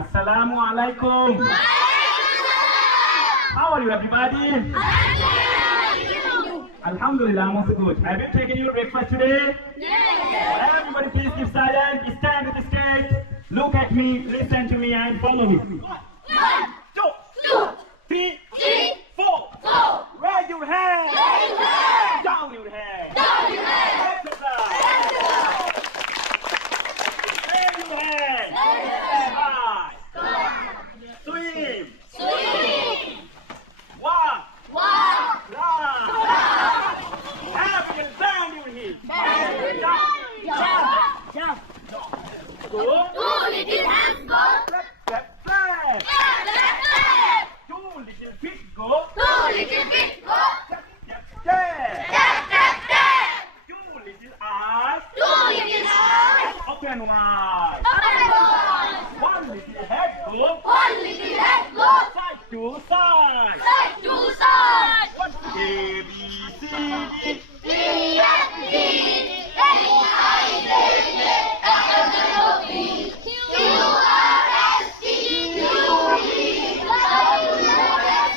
Assalamu alaikum. How are you, everybody? Alhamdulillah, I'm also good. Have you taken your breakfast today? Yes. Everybody, please keep silent. Stand at the stage. Look at me, listen to me, and follow me. 1, 2, 3, 4. Raise your hand. Down your hand. Exercise. Raise your hand. High. Swim. Walk. Run. Have your down your heels. Jump. Go. 2 little hands go. Clap. 2 little feet go. 2 little feet go. Tap. 2 little eyes. 2 little eyes. Open wide. 1 little head go. 1 little head go. Side to side. What's A, B, C, D, E, F, G, H, I, J, K, L, M, N, O, P, Q, R, S, T, U, V, W, X,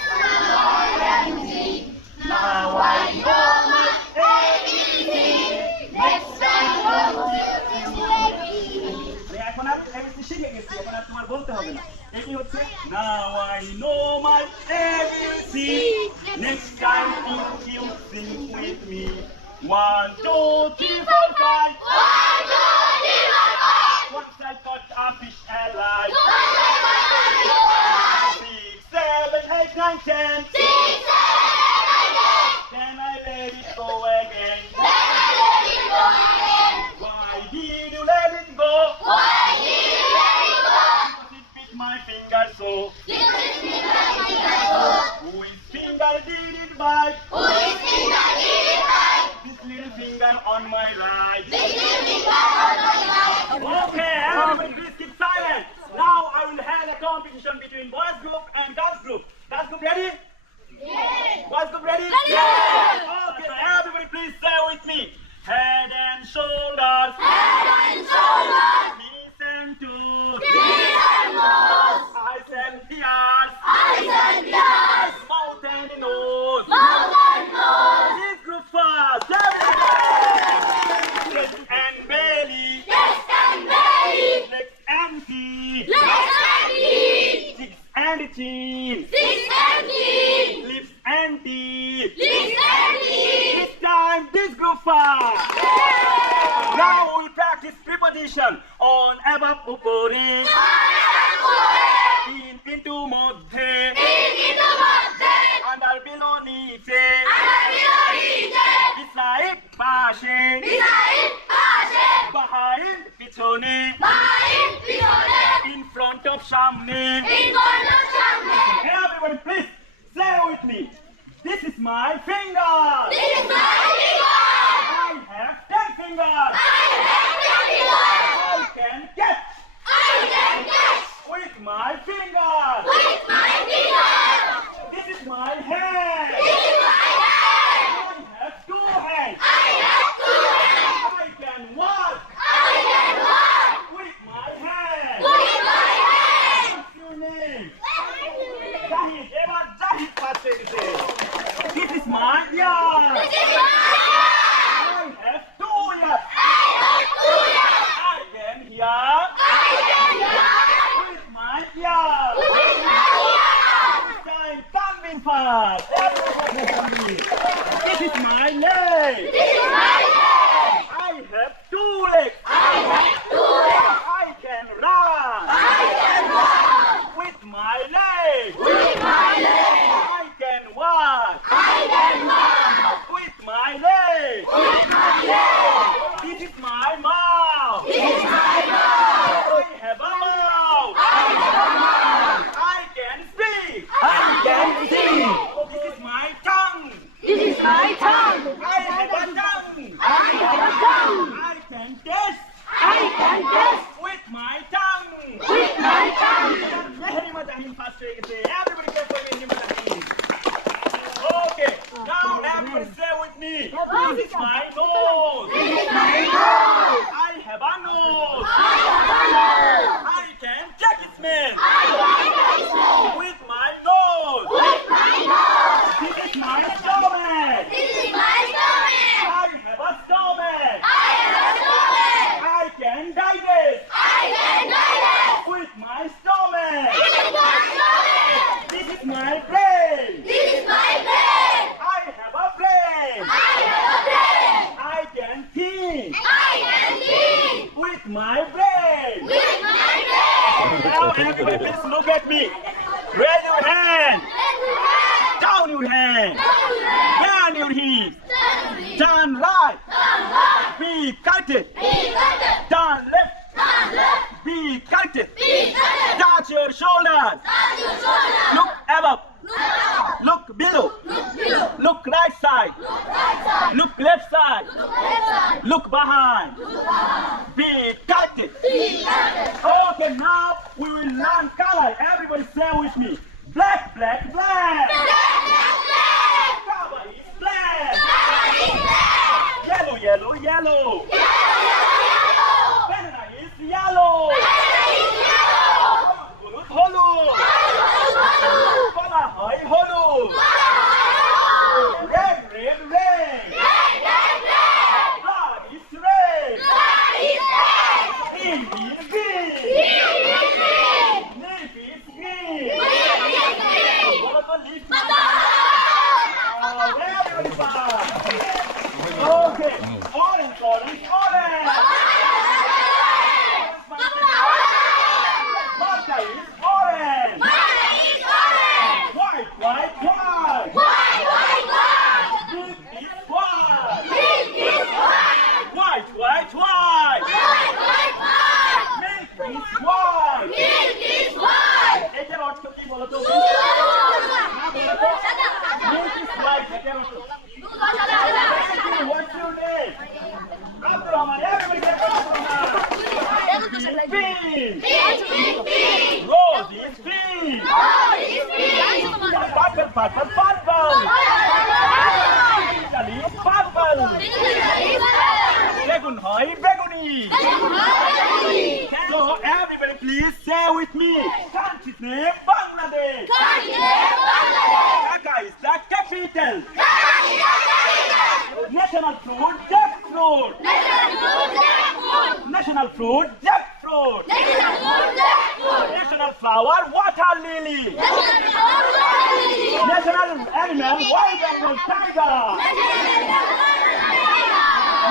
Y, and Z. Now I know my ABC. Next time I will এখন আর ABC শিখে গেছি, এখন আর তোমার বলতে হবে না। এটি হচ্ছে Now I know my ABC. Next time you sing with me. 1, 2, 3, 4, 5. 1, 2, 3, 4, 5. Once I caught a fish alive. 6, 7, 8, 9, 10. 6, 7, 8, 9, 10. Then I let it go again. Why did you let it go? Because it bit my finger so. Whose finger did it bite? This little finger on my right. Okay, everybody please keep silent. Now I will have a competition between boys group and girls group. Girls group ready? Yes. Boys group ready? Yes. Okay, everybody please say with me. Head and shoulders. Knees and toes. Eyes and ears. Mouth and nose. This group first. Chest and belly. Legs and feet. Cheeks and chin. Lips and teeth. This time this group first. Now we practice preposition on above upore. Into মধ্যে. Under below নিচে. Beside পাশে. Behind পিছনে. In front of সামনে. Everybody please say with me. This is my finger. I have 10 fingers. I can catch. With my fingers. This is my hand. I have 2 hands. I can walk. With my hand. What's your name? Zahid. এবার Zahid পাশে গেছে। This is my ear. I have 2 ears. I can hear. With my ears. Time coming fast. This is my leg. I have 2 legs. I can run. With my leg. I can walk. With my leg. This is my mouth. I have a mouth. I can speak. This is my tongue. I have a tongue. I can taste. With my tongue. Very much I'm fast. Everybody can for me. Okay, now everybody say with me. This is my nose. I have a nose. I can check its smell. my stomach. This is my brain. I have a brain. I can think with my brain. Now everybody please look at me. Raise your hand. Down your hand. Bend your hips. Turn right. Be cutted. Turn left. Be cutted. Touch your shoulders. Look above. Look below. Look right side. Look left side. Look behind. Be cutted. Okay, now we will learn color. Everybody say with me. Black, black, black. Cover is black. Yellow, yellow, yellow. Banana is yellow. Holu. Bala hai holu. Red, red, red. Blood is red. Green is green. Leaf is green. What about leaf? Very fast. Okay. Orange, orange, orange. Marker is orange. White, white, white. Big is white. White, white, white. Milk is white. এটার অর্থ কি বলো তো? Milk is white. এটার অর্থ what's your name? Abdul Rahman. Everybody say Abdul Rahman. Pink. Rose is pink. Purple, purple, purple. Italy is purple. Begun hoy beguni. So everybody please say with me. Country's name Bangladesh. Dhaka is the capital. National fruit, jackfruit. National fruit, jackfruit. National flower, water lily. National animal, wild Bengal tiger.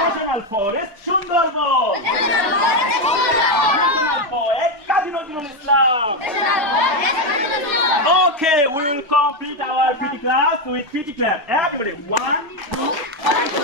National forest, Sundarban. National poet, Kazi Nazrul Islam. Okay, we will complete our PT class with PT clap. Everybody, 1, 2, 3.